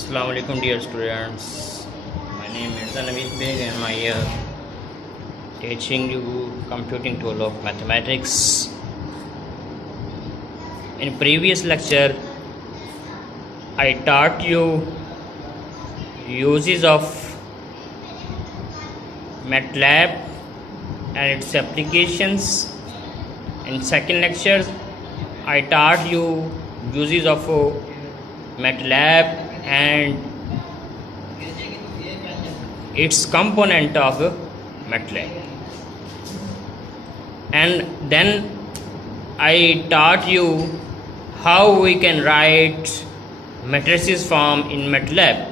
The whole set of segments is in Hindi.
Assalamu alaikum dear students. My name is Naveed Beg and I am teaching you computing tool of mathematics. In previous lecture I taught you uses of MATLAB and its applications. In second lecture I taught you uses of MATLAB and its component of MATLAB, and then I taught you how we can write matrices form in MATLAB.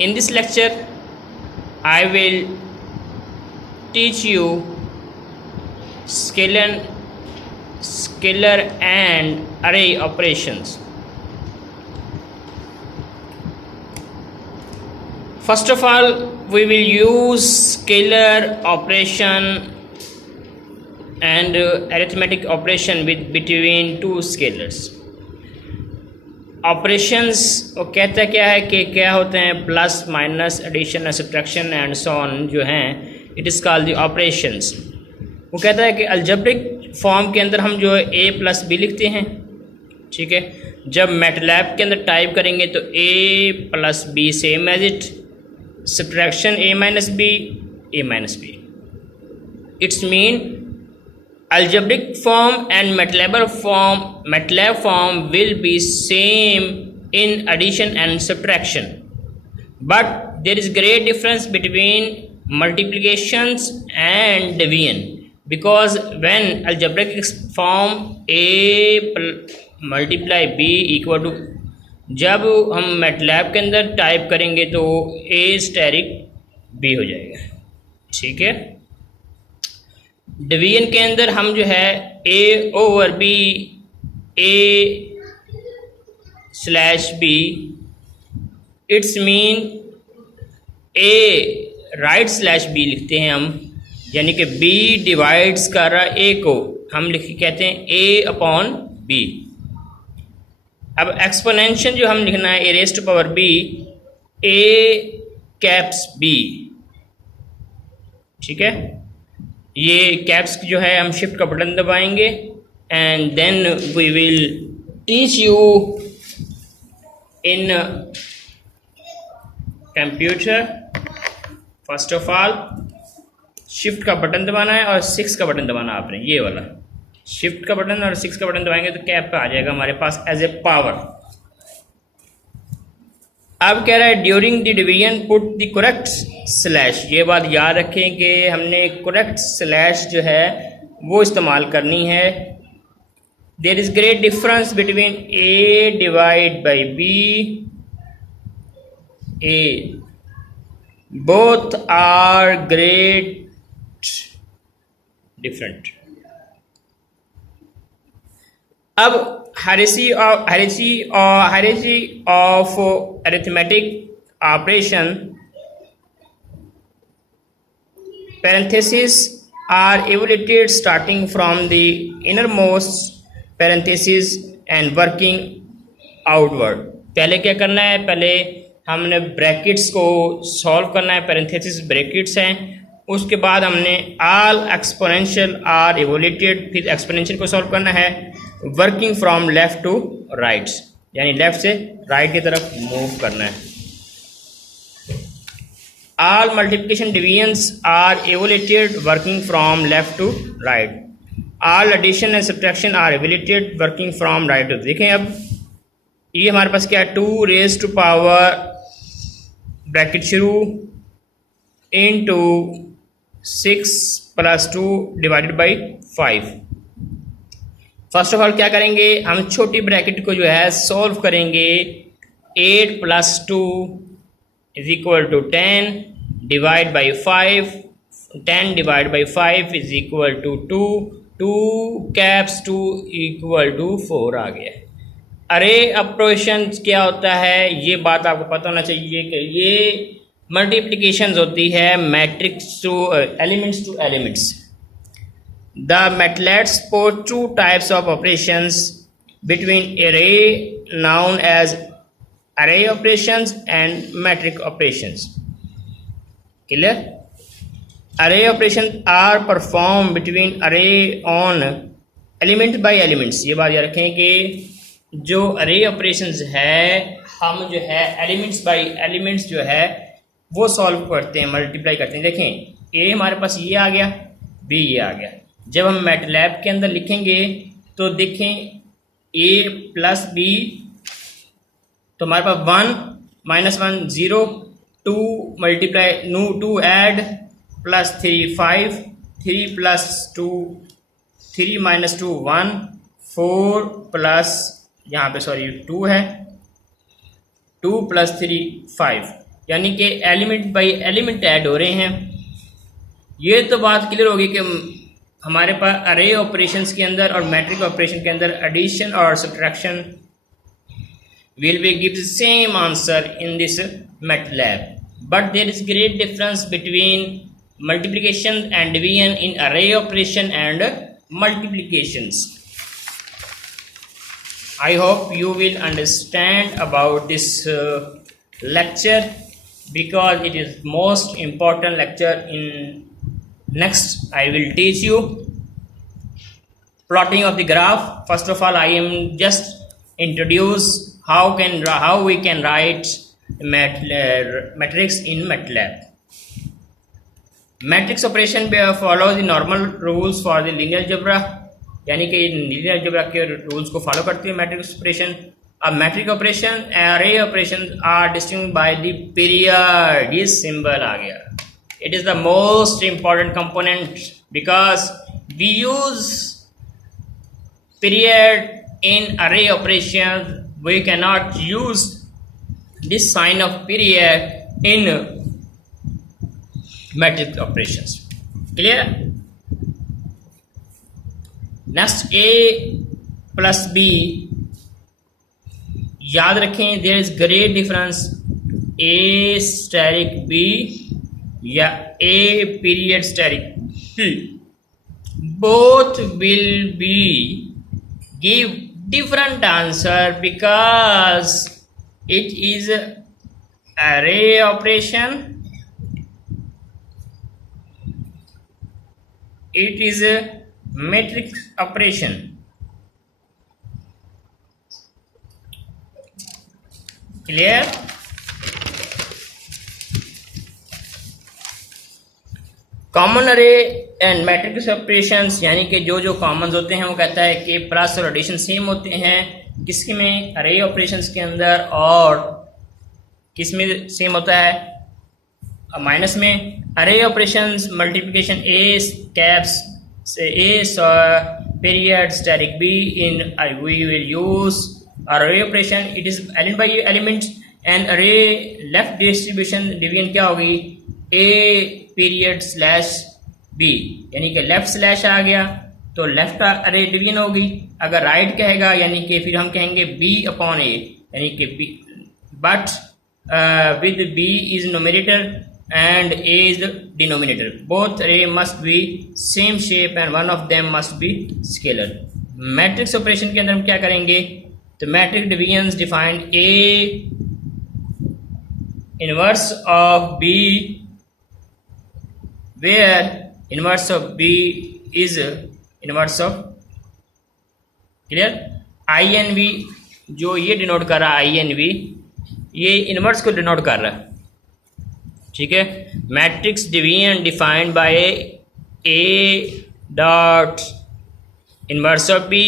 In this lecture I will teach you scalar and array operations. First of all, we will use scalar operation and arithmetic operation with between two scalars. Operations वो कहता क्या है कि क्या होते हैं plus minus addition subtraction and so on जो हैं it is called the operations. वो कहता है कि अलजेब्रिक फॉर्म के अंदर हम जो है ए प्लस बी लिखते हैं, ठीक है. जब मैटलैब के अंदर टाइप करेंगे तो A plus B same as it, subtraction A minus B. It's mean algebraic form and MATLAB form will be same in addition and subtraction, but there is great difference between multiplications and division, because when algebraic form a multiply b equal to, जब हम MATLAB के अंदर टाइप करेंगे तो a स्टेरिक b हो जाएगा, ठीक है. डिवीजन के अंदर हम जो है a over b a slash b, it's mean a right slash b लिखते हैं हम, यानी कि b डिवाइड्स कर रहा a को हम कहते हैं a अपॉन b. अब एक्सपोनेंशियल जो हम लिखना है a raise to power b a caps b, ठीक है. ये कैप्स जो है हम शिफ्ट का बटन दबाएंगे and then we will teach you in computer. First of all shift का बटन दबाना है और 6 का बटन दबाना आपने, ये वाला शिफ्ट का बटन और 6 का बटन दबाएंगे तो कैप पे आ जाएगा हमारे पास एज ए पावर. अब कह रहा है during the division put the correct slash. ये बात याद रखें कि हमने करेक्ट स्लैश जो है वो इस्तेमाल करनी है. There is great difference between a divide by b, a both are great different. अब hierarchy of arithmetic operation, parentheses are evaluated starting from the innermost parentheses and working outward. पहले क्या करना है, पहले हमने ब्रैकेट्स को सॉल्व करना है, पैरेंथेसिस ब्रैकेट्स हैं. उसके बाद हमने ऑल एक्सपोनेंशियल आर इवोल्यूटेड, फिर एक्सपोनेंशियल को सॉल्व करना है working from left to right, यानी लेफ्ट से राइट की तरफ मूव करना है. All multiplication divisions are evaluated working from left to right. All addition and subtraction are evaluated working from right to. देखें अब ये हमारे पास क्या है, 2 रेज़ टू पावर ब्रैकेट शुरू into 6 plus 2 divided by 5. First of all क्या करेंगे, हम छोटी ब्रैकेट को जो है सॉल्व करेंगे. 8 plus 2 is equal to 10 divide by 5, 10 divide by 5 is equal to 2, 2 caps 2 equal to 4 आ गया. अरे ऑपरेशन क्या होता है ये बात आपको पता होना चाहिए कि ये मल्टीप्लिकेशंस होती है matrix two elements. The MATLAB supports two types of operations, between array known as array operations and metric operations. Clear? Array operations are performed between array on element by elements. ये बात याद रखें कि जो अरे ऑपरेशंस है हम जो है एलिमेंट्स बाय एलिमेंट्स जो है वो सॉल्व करते हैं, मल्टीप्लाई करते हैं. देखें ए हमारे पास ये आ गया, बी ये आ गया. जब हम मैटलैब के अंदर लिखेंगे तो देखें ए प्लस बी तो हमारे पास 1 -1 0 2 multiply 2 add plus 3 5 3 plus 2 3 minus 2 1 4 plus यहाँ पे सॉरी 2 है 2 प्लस 3 5 यानी कि एलिमेंट बाई एलिमेंट ऐड हो रहे हैं. ये तो बात क्लियर होगी कि हमारे पास अरे ऑपरेशंस के अंदर और मैट्रिक ऑपरेशन के अंदर एडिशन और subtraction will be give the same answer in this MATLAB, but there is great difference between multiplication and division in array operation and multiplications. I hope you will understand about this lecture because it is most important lecture. In next I will teach you plotting of the graph. First of all, I am just introduce how we can write matrix in MATLAB. Matrix operation follow the normal rules for the linear algebra, यानी कि linear algebra के rules को follow करती है matrix operation. अब matrix operation array operations are distinguished by the period. ये symbol आ गया. It is the most important component because we use period in array operations. We cannot use this sign of period in matrix operations. Clear? Next, A plus B. याद रखें there is great difference A steric B या A period steric B. Both will be give different answer because it is array operation, it is a matrix operation. Clear? Common अरे एंड मैट्रिक्स ऑपरेशंस यानी कि जो जो कॉमन होते हैं वो कहता है कि प्लस और एडिशन सेम होते हैं किसके में अरे ऑपरेशंस के अंदर और किस में सेम होता है माइनस में. अरे ऑपरेशंस मल्टीप्लिकेशन ए कैप्स से A period static B in we will use array operation. It is element by element and array left distribution division क्या होगी ए पीरियड स्लैश बी यानी कि लेफ्ट स्लैश आ गया तो लेफ्ट अरे डिवीजन होगी. अगर राइट कहेगा यानी कि फिर हम कहेंगे बी अपॉन ए यानी कि B but with B is numerator and A is denominator. Both array must be same shape and one of them must be scalar. Matrix operation के अंदर हम क्या करेंगे तो matrix division defined A inverse of B where inverse of B is inverse of clear INV जो ये डिनोट कर रहा है INV ये इनवर्स को डिनोट कर रहा है. ठीक है. Matrix division defined by A dot inverse of B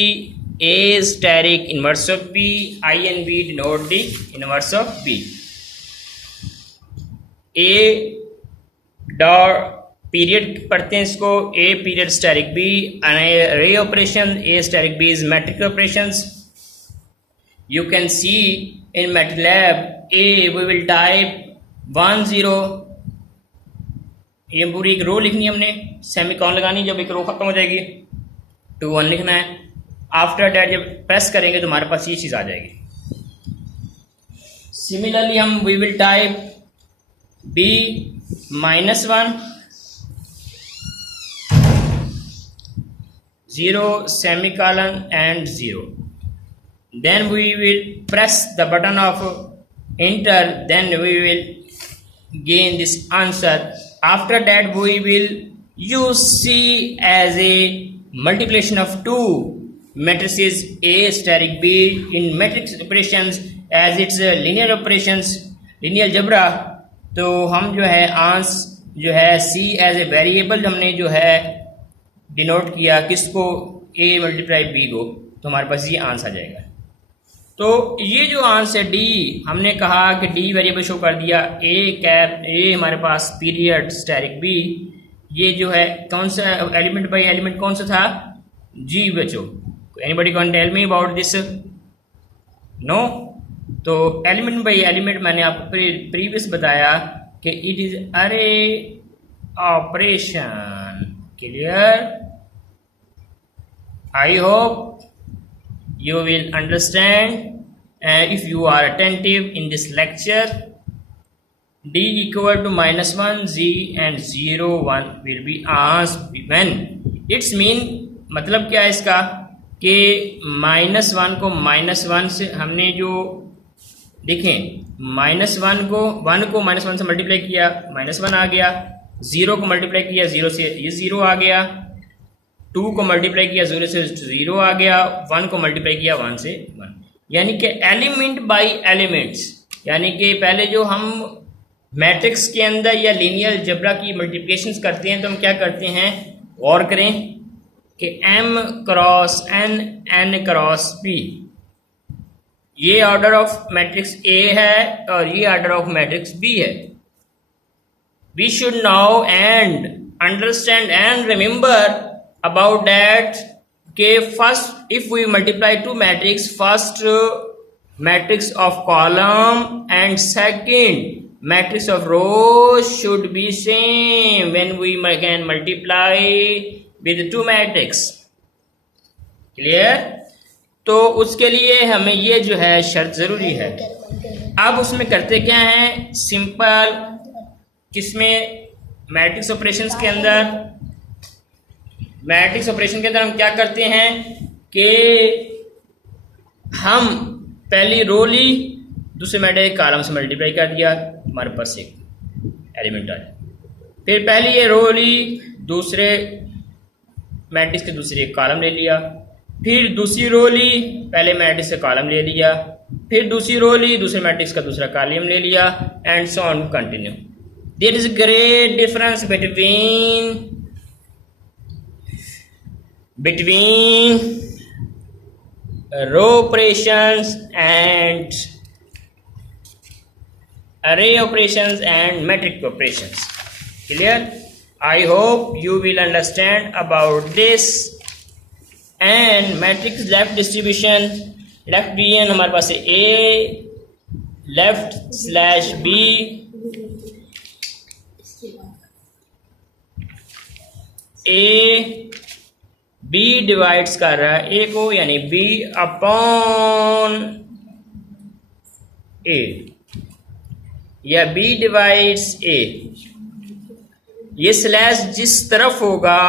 A asterisk inverse of B INV denote the inverse of B. A dot period पढ़ते हैं इसको a period static b array operation a static b is matrix operations. You can see in MATLAB a we will type 1 0 ये पूरी एक रो लिखनी है हमने सेमीकोलन लगानी जब एक रो खत्म हो जाएगी 2 1 लिखना है. आफ्टर दैट जब प्रेस करेंगे तो हमारे पास ये चीज़ आ जाएगी. सिमिलरली हम we will type b -1 0 semicolon and 0 then we will press the button of enter, then we will gain this answer. After that we will use C as a multiplication of two matrices A steric B in matrix operations as it's linear operations, linear algebra. तो हम जो है आंस जो है C एज ए वेरिएबल हमने जो है डिनोट किया किसको, A मल्टीप्लाई B को, तो हमारे पास ये आंस आ जाएगा। तो ये जो आंस है D, हमने कहा कि D वेरिएबल शो कर दिया, A कैप A हमारे पास पीरियड स्टेरिक B, ये जो है कौन सा एलिमेंट बाई एलिमेंट कौन सा था, G बच्चों। Anybody can tell me about this? No. तो एलिमेंट बाई एलिमेंट मैंने आपको प्रीवियस बताया कि it is array operation. Clear? I hope you will understand, and if you are attentive in this lecture. D equal to -1 Z and 0 1 will be asked when its mean, मतलब क्या है इसका कि -1 को -1 से हमने जो देखें -1 को -1 से मल्टीप्लाई किया, -1 आ गया, 0 को मल्टीप्लाई किया 0 से ये 0 आ गया, 2 को मल्टीप्लाई किया 0 से 0 आ गया, 1 को मल्टीप्लाई किया 1 से 1, यानी कि एलिमेंट बाय एलिमेंट्स, यानी कि पहले जो हम मैट्रिक्स के अंदर या लीनियर अलजेब्रा की मल्टीप्लिकेशंस करते हैं तो हम क्या करते हैं, गौर करें कि m cross n n cross p, ये ऑर्डर ऑफ मैट्रिक्स A है और ये ऑर्डर ऑफ मैट्रिक्स B है। We should now and understand and remember about that के first if we multiply two matrix, first matrix of column and second matrix of rows should be same when we can multiply with two matrix. Clear? तो उसके लिए हमें ये जो है शर्त ज़रूरी है। अब उसमें करते क्या हैं, सिंपल, किसमें, मैट्रिक्स ऑपरेशंस के अंदर, मैट्रिक्स ऑपरेशन के अंदर हम क्या करते हैं कि हम पहली रो ली, दूसरे मैट्रिक्स कॉलम से मल्टीप्लाई कर दिया, हमारे पास एक एलिमेंट आ जाए। फिर पहली ये रो ली, दूसरे मैट्रिक्स के दूसरे कॉलम ले लिया, फिर दूसरी रो ली, पहले मैट्रिक्स से कॉलम ले लिया, फिर दूसरी रो ली, दूसरे मैट्रिक्स का दूसरा कॉलम ले लिया, and so on continue. There is a great difference between row operations and array operations and matrix operations. Clear? I hope you will understand about this. And matrix left distribution, left division हमारे पास है A left slash B, A B divides कर रहा है A को, यानी B अपॉन A, या B डिवाइड्स A। ये स्लैश जिस तरफ होगा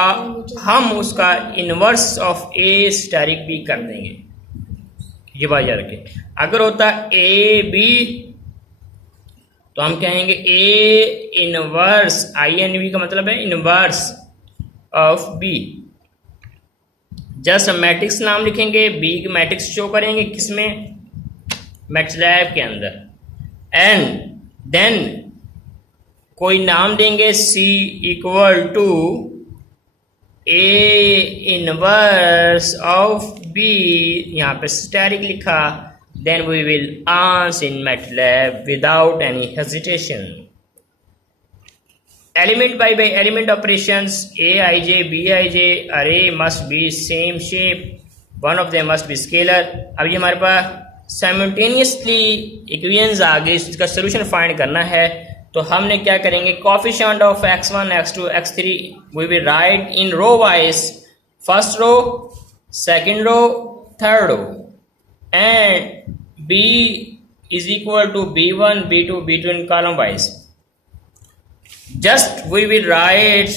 हम उसका inverse of A asterisk B कर देंगे, ये बात याद रखें। अगर होता A B तो हम कहेंगे A इनवर्स, INV का मतलब है inverse of B। Just matrix नाम लिखेंगे, बी की मैट्रिक्स शो करेंगे किसमें, मैटलैब के अंदर, एंड देन कोई नाम देंगे C equal to A inverse of B, यहाँ पे स्टेरिक लिखा, then we will answer in MATLAB without any hesitation. Element by element operations, Aij, Bij, array must be same shape, one of them must be scalar। अब ये हमारे पास simultaneously इक्वेशंस आ गई, इसका सोल्यूशन फाइंड करना है। तो हमने क्या करेंगे, coefficient of x1 x2 x3 we will write in row wise, first row, second row, third row, and b is equal to b1 b2 b2 in column wise। Just we will write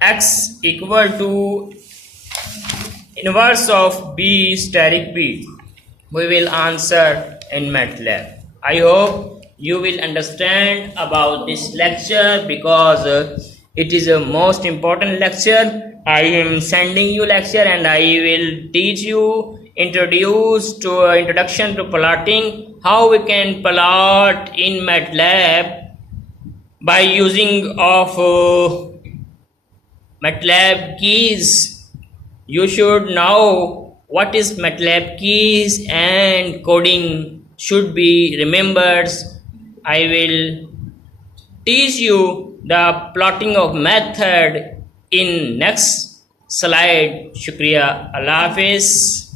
x equal to inverse of B steric B, we will answer in MATLAB. I hope you will understand about this lecture because it is a most important lecture. I am sending you lecture and I will teach you introduction to plotting, how we can plot in MATLAB by using of MATLAB keys. You should know what is MATLAB keys and coding should be remembered. I will teach you the plotting of method in next slide. Shukriya. Allah Hafiz.